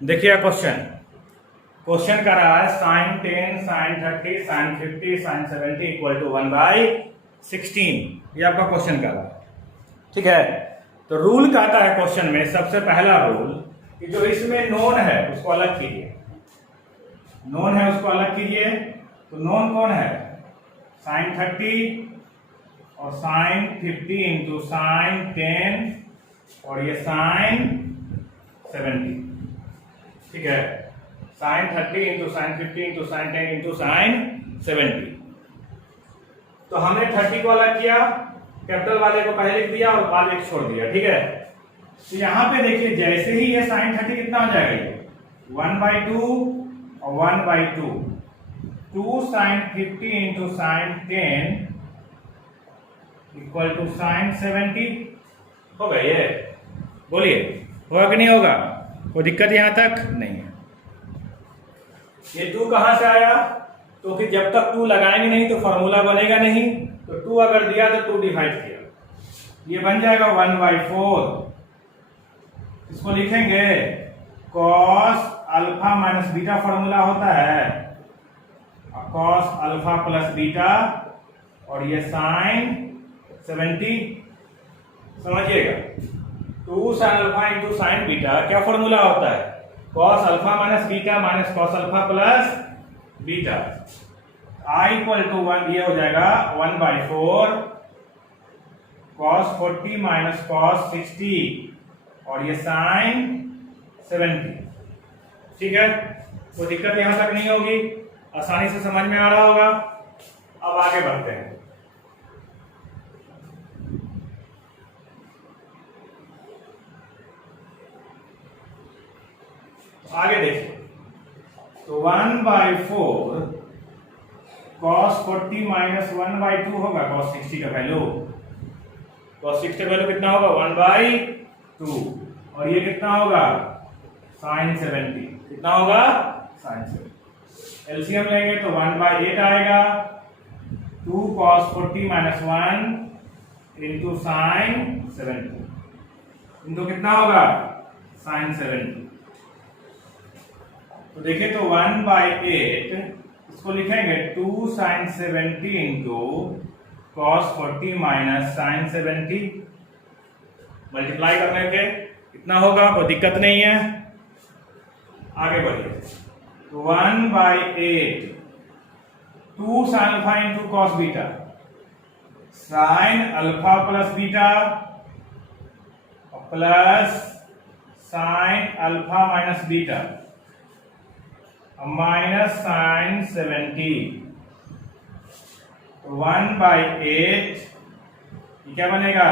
देखिए question question कर रहा है sine 10 sine 30 sine 50 sine 70 equal to 1/16। ये आपका क्वेश्चन कर रहा है, ठीक है। तो रूल कहता है क्वेश्चन में सबसे पहला रूल कि जो इसमें नोन है उसको अलग कीजिए। नोन है उसको अलग कीजिए। तो नोन कौन है? साइन 30 और साइन 50 इंटू साइन 10 और ये साइन 70, ठीक है। Sine 30 into sine 50 into sine 10 into sine 70। तो हमने 30 को अलग किया, कैपिटल वाले को पहले लिख दिया और बाद एक छोड़ दिया, ठीक है। तो यहां पे देखिए जैसे ही ये साइन 30 कितना हो जाएगा, ये 1/2 और 1/2, 2 sine 50 into sine 10 equal to sine 70 होगा। ये बोलिए होगा कि नहीं होगा? कोई दिक्कत यहां तक नहीं है। ये 2 कहां से आया? तो कि जब तक 2 लगाएंगे नहीं तो फॉर्मूला बनेगा नहीं। तो 2 अगर दिया तो 2 डिवाइड किया, ये बन जाएगा 1/4। इसको लिखेंगे cos alpha minus beta formula होता है, cos अल्फा प्लस बीटा और ये साइन 70। समझिएगा 2 sine alpha into sine beta क्या फॉर्मूला होता है? cos alpha minus beta minus cos alpha plus beta. I equal to 1, ये हो जाएगा 1/4 cos 40 माइनस cos 60 और ये साइन 70, ठीक है। कोई दिक्कत यहां तक नहीं होगी, आसानी से समझ में आ रहा होगा। अब आगे बढ़ते हैं। आगे देखिए, तो 1/4 cos 40 माइनस 1/2 होगा cos 60 का वैल्यू। cos 60 का वैल्यू कितना होगा? 1/2 और ये कितना होगा? साइन 70। कितना होगा? साइन 70। एलसीएम लेंगे तो 1/8 आएगा। 2 cos 40 minus 1 into sine 70 into कितना होगा? साइन 70। तो देखिए तो 1/8 इसको लिखेंगे 2 sine 70 into cos 40 minus sine 70। Multiply करने के इतना होगा, कोई दिक्कत नहीं है। आगे बढ़िए, तो 1/8 2 sine alpha into cos beta, sine alpha plus beta plus sine alpha minus beta minus sine 70। 1/8 क्या बनेगा?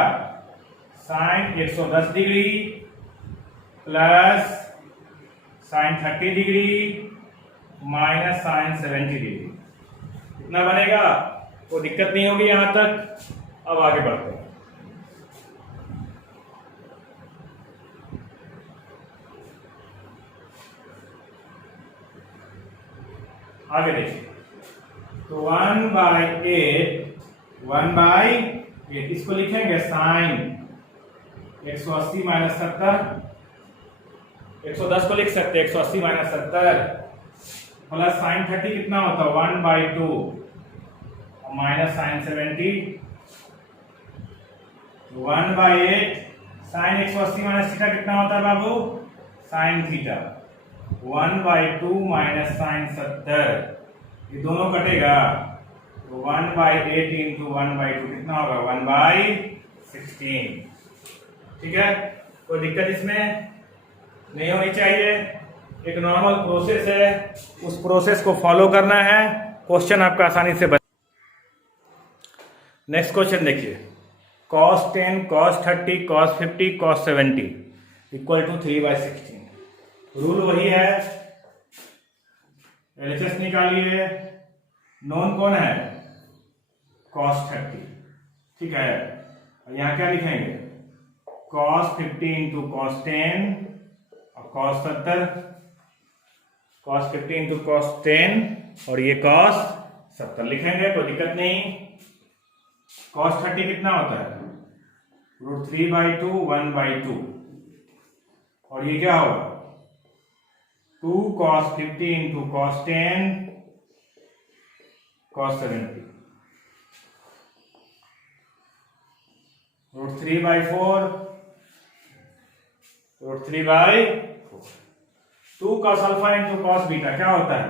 Sine 110 degree plus sine 30 degree minus sine 70 degree. कितना बनेगा? कोई दिक्कत नहीं होगी यहां तक। अब आगे बढ़ते हैं। आगे देखिए, तो 1/8 इसको लिखेंगे साइन 180 माइनस 70। 110 को लिख सकते हैं 180 माइनस 70 प्लस साइन 30 कितना होता है? 1/2 minus sine 70। 1/8 sine 180 minus theta कितना होता है बाबू? Sine theta. 1/2 माइनस साइन 70, ये दोनों कटेगा तो 1/8 इंटू 1/2 कितना होगा? 1/16, ठीक है। कोई दिक्कत इसमें नहीं होनी चाहिए। एक नॉर्मल प्रोसेस है, उस प्रोसेस को फॉलो करना है, क्वेश्चन आपका आसानी से बन। नेक्स्ट क्वेश्चन देखिए, cos 10 cos 30 cos 50 cos 70 equal to 3/16। Rule वही है, एलएचएस निकालिए। नोन कौन है? cos 30, ठीक है। यहां क्या लिखेंगे? cos 50 इंटू cos 10 और cos 70, cos 50 इंटू cos 10 और ये cos 70 लिखेंगे, कोई दिक्कत नहीं। cos 30 कितना होता है? √3/2 1/2 और ये क्या होगा? 2 cos 50 into cos 10 cos 70 root 3 by 4 root 3 by 4. 2 cos alpha into cos beta क्या होता है?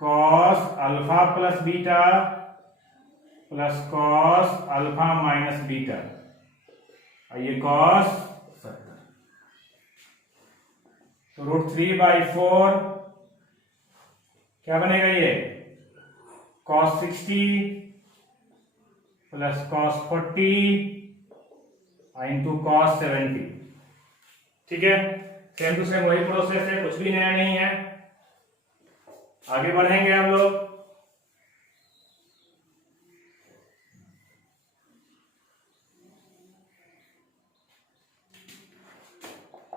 cos alpha plus beta plus cos alpha minus beta, और ये cos 70. तो रूट 3 बाई 4 क्या बनेगा? ये cos 60 plus cos 40 into cos 70. ठीक है, सेम टू सेम वही प्रोसेस है, कुछ भी नया नहीं है. आगे बढ़ेंगे हम लोग.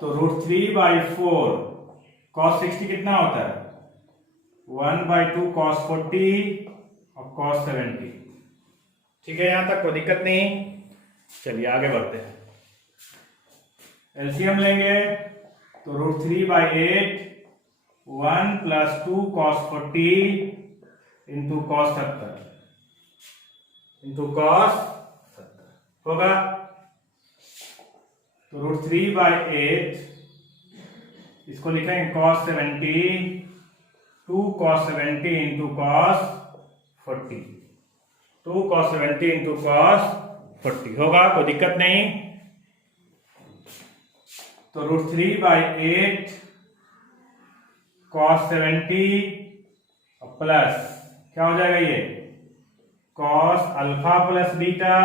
तो रूट 3 बाई 4 cos 60 कितना होता है? 1 बाई 2 cos 40 और cos 70. ठीक है, यहां तक कोई दिक्कत नहीं. चलिए आगे बढ़ते हैं. एलसीएम लेंगे तो root 3 by 8 1 plus 2 cos 40 into cos 70 into cos 70 होगा. तो रूट 3 बाई 8 इसको लिखेंगे cos 70 2 cos 70 into cos 40 2 cos 70 into cos 40 होगा, कोई दिक्कत नहीं. तो रूट 3 बाई 8 cos 70 प्लस क्या हो जाएगा? ये cos alpha plus beta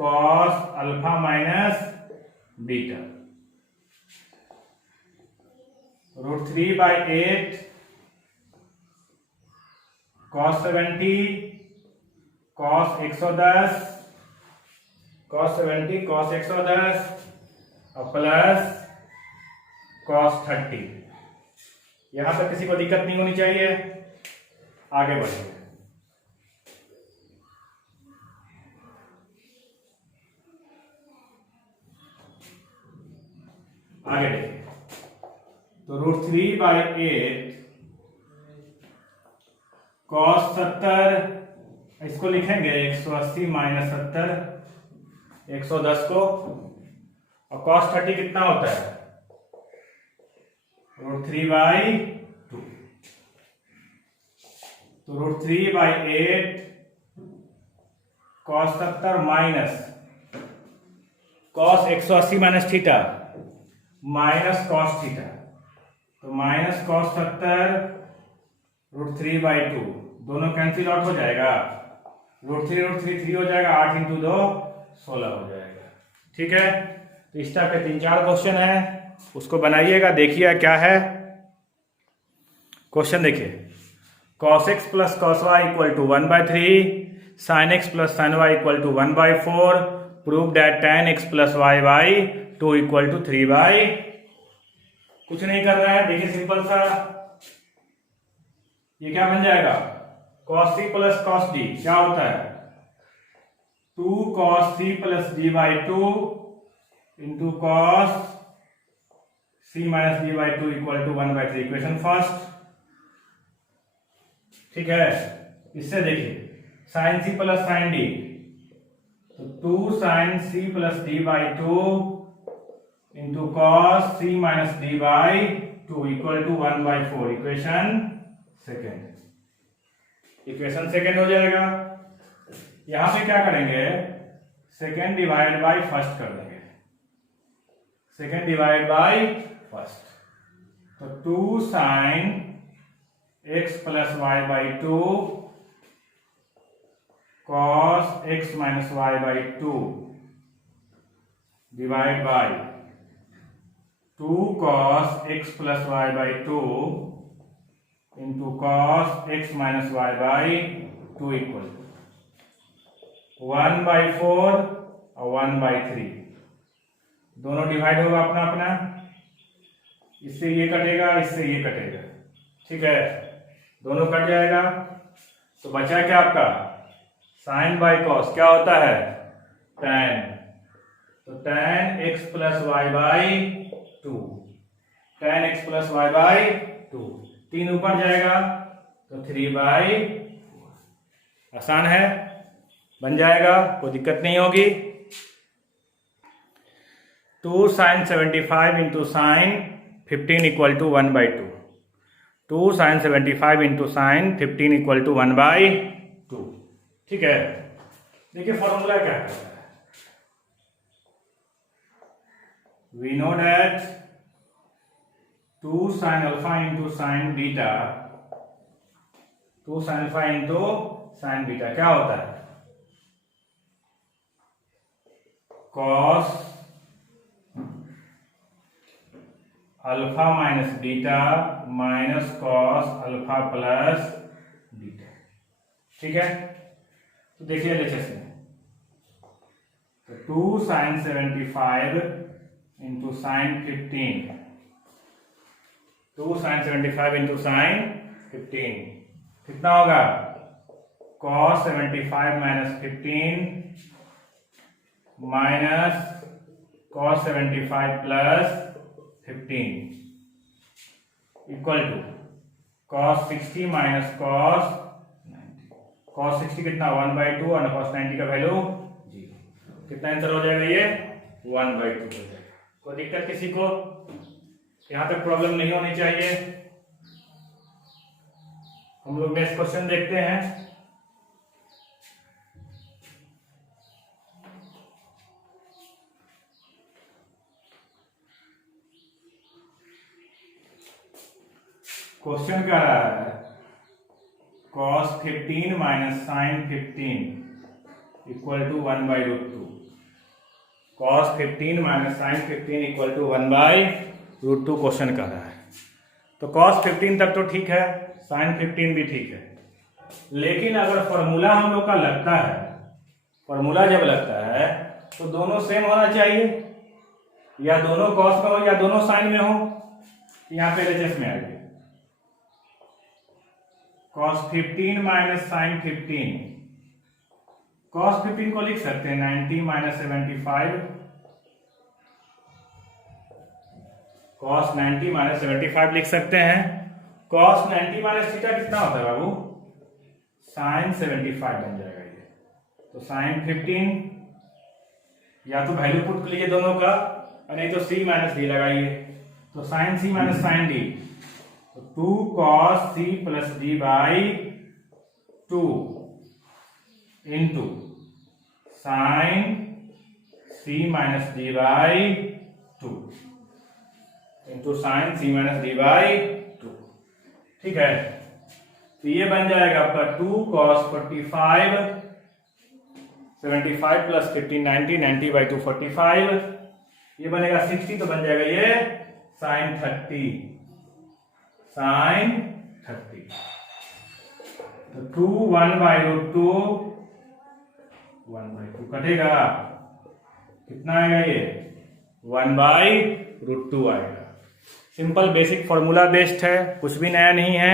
cos alpha minus beta. Root 3 by 8 cos 70 cos 110 cos 70 cos 110 plus cos 30. यहां तक किसी को दिक्कत नहीं होनी चाहिए. आगे बढ़ेंगे. आगे देखिए. तो रूट 3 बाई 8 cos 70 इसको लिखेंगे 180 माइनस 70 110 को, और cos 30 कितना होता है? Root 3 by 2. तो root 3 by 8 cos 70 minus cos 180 minus theta minus cos theta, तो माइनस cos 70 रूट 3 बाई 2 दोनों कैंसिल आउट हो जाएगा. रूट 3 हो जाएगा. 8 इंटू 2 16 हो जाएगा. ठीक है, तो इस टाइप के 3-4 क्वेश्चन है, उसको बनाइएगा, देखिए क्या है. क्वेश्चन देखिए. cos x plus cos y equal to 1/3 sin x plus sin y equal to 1/4 prove that tan x plus y by 2 equal to 3/. कुछ नहीं कर रहा है, देखिए सिंपल सा. ये क्या बन जाएगा? cos c plus cos d क्या होता है? 2 cos c plus d by 2 into cos c minus d by 2 equal to 1/3. Equation first. ठीक है, इससे देखिए sin c plus sin d, तो 2 sin c plus d by 2 into cos c minus d by 2 equal to 1/4. Equation second. Equation second हो जाएगा. यहां पे क्या करेंगे? सेकेंड डिवाइड बाई फर्स्ट कर देंगे. सेकेंड डिवाइड बाई फर्स्ट, तो 2 sin x plus y by 2 cos x minus y by 2 divide by 2 cos x plus y by 2 into cos x minus y by 2 equal 1/4 और 1/3. दोनों divide होगा अपना अपना. इससे ये कटेगा, इससे ये कटेगा. ठीक है, दोनों कट जाएगा. तो बचा क्या आपका? साइन बाई कॉस क्या होता है? tan. तो tan x plus y by 2 tan x plus y by 2, 3 ऊपर जाएगा तो 3/4। आसान है, बन जाएगा, कोई दिक्कत नहीं होगी। 2 sin 75 into sine 15 equal to 1/2। 2 sin 75 into sine 15 equal to 1/2। ठीक है, देखिए फॉर्मूला क्या है। We know that 2 sin alpha into sine beta, 2 sin alpha into sine beta क्या होता है, cos alpha minus beta minus cos alpha plus beta. ठीक है, तो देखिए एलएचएस में, तो 2 sin 75 into sine 15, 2 sin 75 into sine 15 कितना होगा, cos 75 minus 15 minus cos 75 plus 15 equal to cos 60 minus cos 90। cos 60 कितना 1/2 और cos 90 का वैल्यू 0। कितना आंसर हो जाएगा ये 1/2 हो जाएगा। कोई दिक्कत किसी को, यहां तक प्रॉब्लम नहीं होनी चाहिए। हम लोग नेक्स्ट क्वेश्चन देखते हैं। क्वेश्चन क्या रहा है, cos 15 minus sine 15 equal to 1/√2। cos 15 minus sine 15 equal to 1/√2 question कर रहा है। तो cos 15 तक तो ठीक है, साइन 15 भी ठीक है, लेकिन अगर फॉर्मूला हम लोग का लगता है, फॉर्मूला जब लगता है तो दोनों सेम होना चाहिए, या दोनों cos में हो या दोनों साइन में हो। यहाँ पे एलएचएस में आएगी cos 15 माइनस साइन 15, cos 15 को लिख सकते हैं 90 माइनस 75, cos 90 माइनस 75 लिख सकते हैं। cos 90 माइनस थीटा कितना होता है बाबू, साइन 75 बन जाएगा ये। तो साइन 15, या तो वैल्यू पुट कर लीजिए दोनों का, और नहीं तो c माइनस डी लगाइए। तो sine c minus sine d, तो 2 cos c plus d by 2 into sine c minus d by 2 into sine c minus d by 2। ठीक है, तो ये बन जाएगा आपका 2 cos 45 75 प्लस 15 90, 90/2 45, ये बनेगा 60, तो बन जाएगा ये साइन 30, साइन 30। तो 2 1/√2 1/2 कटेगा, कितना आएगा ये 1/√2 आएगा। सिंपल बेसिक फॉर्मूला बेस्ड है, कुछ भी नया नहीं है।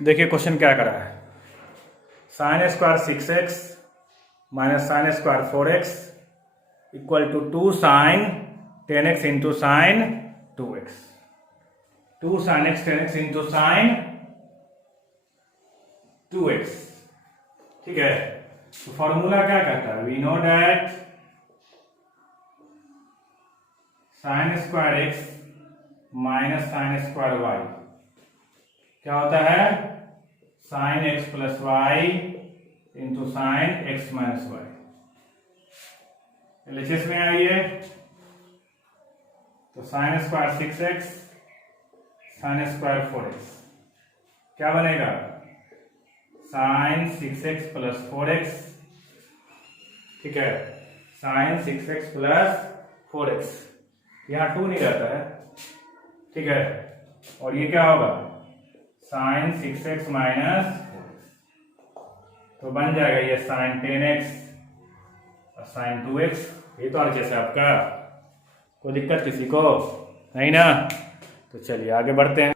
देखिए क्वेश्चन क्या करा है, sine square 6x minus sine square 4x equal to 2 sine 10x into sine 2x, 2 sin x 10x into sine 2x। ठीक है, तो फॉर्मूला क्या कहता है, we know that sine square x minus sine square y क्या होता है, sine x plus y into sine x minus y. LHS में आइए, तो sign square 6x sign square 4x क्या बनेगा, साइन 6x प्लस 4x। ठीक है, साइन 6x प्लस 4x, यहाँ 2 नहीं रहता है। ठीक है, और ये क्या होगा, साइन 6x माइनस 4x, तो बन जाएगा ये साइन 10x और साइन 2x। ये तो और जैसे आपका, कोई दिक्कत किसी को नहीं ना। तो चलिए आगे बढ़ते हैं।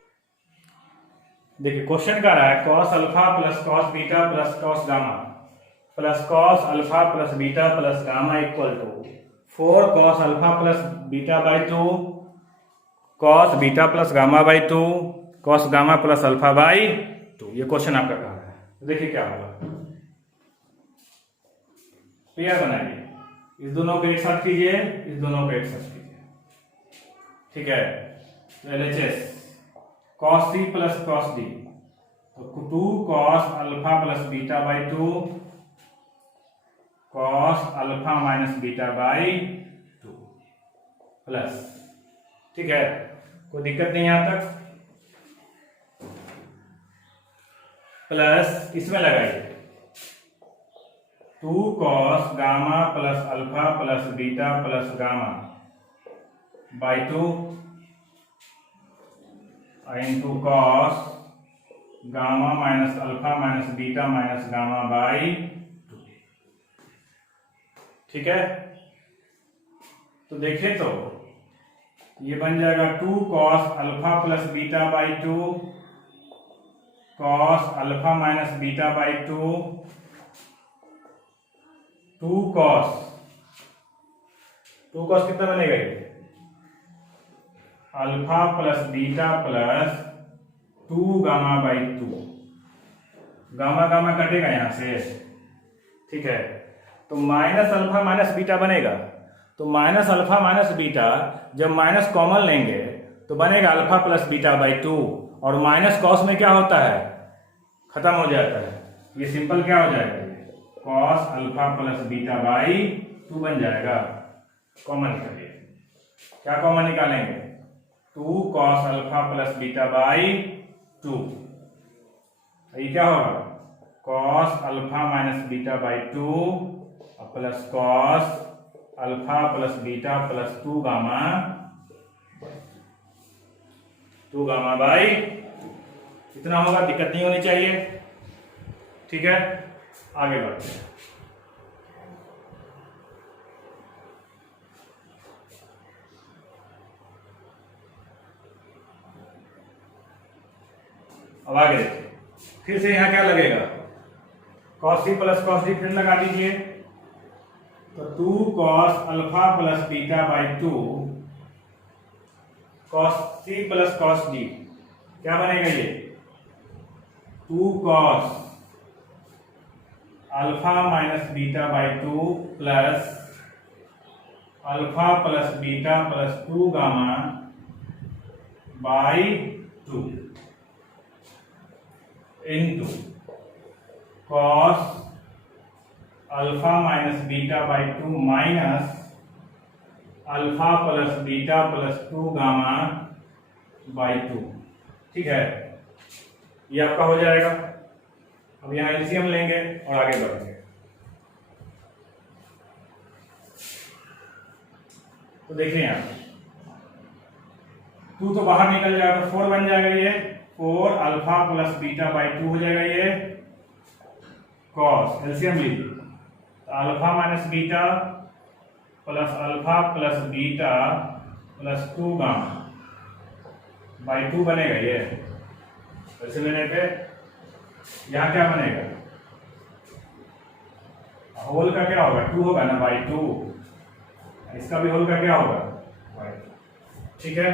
देखिए क्वेश्चन क्या रहा है, cos alpha plus cos beta plus cos gamma plus cos alpha plus beta plus gamma equal to 4 cos alpha plus beta by 2 cos beta plus gamma by 2 cos gamma plus alpha by 2। ये question आपका कहा है। तो देखिए क्या होगा, pair बनाइए, इस दोनों को एक साथ कीजिए, इस दोनों को एक साथ कीजिए, ठीक है। तो LHS cos C plus cos D, तो 2 cos alpha plus beta by 2 cos alpha minus beta by 2 plus, ठीक है, कोई दिक्कत नहीं यहां तक। प्लस इसमें लगाइए 2 cos gamma plus alpha plus beta plus gamma by 2 into cos gamma minus alpha minus beta minus gamma by 2, ठीक है। तो देखें तो ये बन जाएगा 2 cos alpha plus beta by 2 cos alpha minus beta by 2 2 cos कितना बनेगा ये, alpha plus beta plus 2 gamma by 2, gamma gamma कटेगा यहां से, ठीक है। तो माइनस अल्फा माइनस बीटा बनेगा, तो माइनस अल्फा माइनस बीटा जब माइनस कॉमन लेंगे तो बनेगा अल्फा प्लस बीटा बाई 2, और माइनस कॉस में क्या होता है, खत्म हो जाता है, ये सिंपल क्या हो जाएगा, cos alpha plus beta by 2 बन जाएगा। कॉमन निकालिए, क्या कॉमन निकालेंगे, 2 cos alpha plus beta by 2, ये क्या होगा, cos alpha minus beta by 2 plus cos alpha plus beta plus 2 gamma by, इतना होगा, दिक्कत नहीं होनी चाहिए, ठीक है। आगे बढ़ते हैं। अब आगे देखिए, फिर से यहां क्या लगेगा, cos C plus cos D फिर लगा दीजिए, तो 2 cos alpha plus beta by 2 cos C plus cos D क्या बनेगा ये, 2 cos alpha minus beta by 2 plus alpha plus beta plus 2 gamma by 2 into cos alpha minus beta by 2 minus alpha plus beta plus 2 gamma by 2, ठीक है। ये आपका हो जाएगा। अब यहां एलसीएम लेंगे और आगे बढ़ेंगे। तो देखिए यहां 2 तो बाहर निकल जाएगा, तो 4 बन जाएगा, ये 4 अल्फा प्लस बीटा बाई 2 हो जाएगा, ये कॉस एलसीएम लीजिए, तो alpha minus beta plus alpha plus beta plus 2 gamma by 2 बनेगा, ये ऐसे लेने पे यहां क्या बनेगा, होल का क्या होगा, 2 होगा ना बाई 2, इसका भी होल का क्या होगा बाई 2, ठीक है।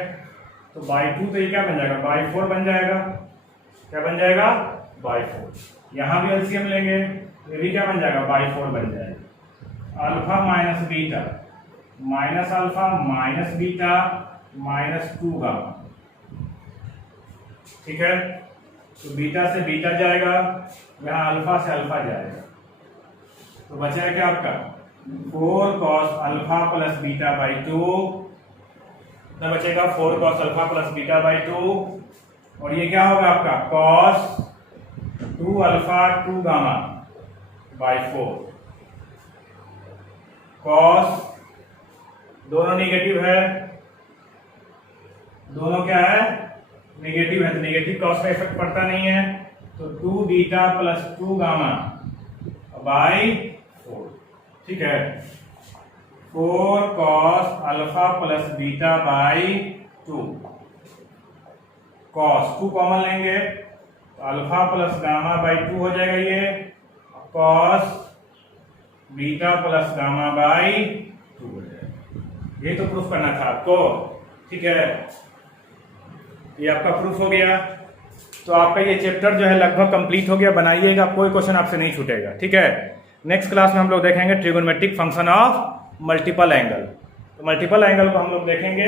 तो बाई 2 तो ये क्या बन जाएगा, बाई 4 बन जाएगा, क्या बन जाएगा बाई 4। यहां भी एलसीएम लेंगे, ये भी क्या बन जाएगा बाई 4 बन जाएगा। Alpha minus beta minus alpha minus beta minus 2 gamma, ठीक है। तो बीटा से बीटा जाएगा, यहां अल्फा से अल्फा जाएगा, तो बचा क्या आपका 4 cos alpha plus beta by 2, कितना बचेगा 4 cos alpha plus beta by 2, और ये क्या होगा आपका cos 2 alpha 2 gamma by 4, cos दोनों निगेटिव है, दोनों क्या है निगेटिव है, तो निगेटिव कॉस का इफेक्ट पड़ता नहीं है, तो 2 बीटा प्लस 2 गामा बाई 4, ठीक है। 4 cos alpha plus beta by 2, cos 2 common लेंगे तो अल्फा प्लस गामा बाई 2 हो जाएगा, ये cos beta plus gamma by 2 हो जाएगा। ये तो प्रूफ करना था आपको, ठीक है। ये आपका प्रूफ हो गया। तो आपका ये चैप्टर जो है लगभग कंप्लीट हो गया। बनाइएगा, कोई क्वेश्चन आपसे नहीं छूटेगा, ठीक है। नेक्स्ट क्लास में हम लोग देखेंगे trigonometric function of multiple angle. तो मल्टीपल एंगल को हम लोग देखेंगे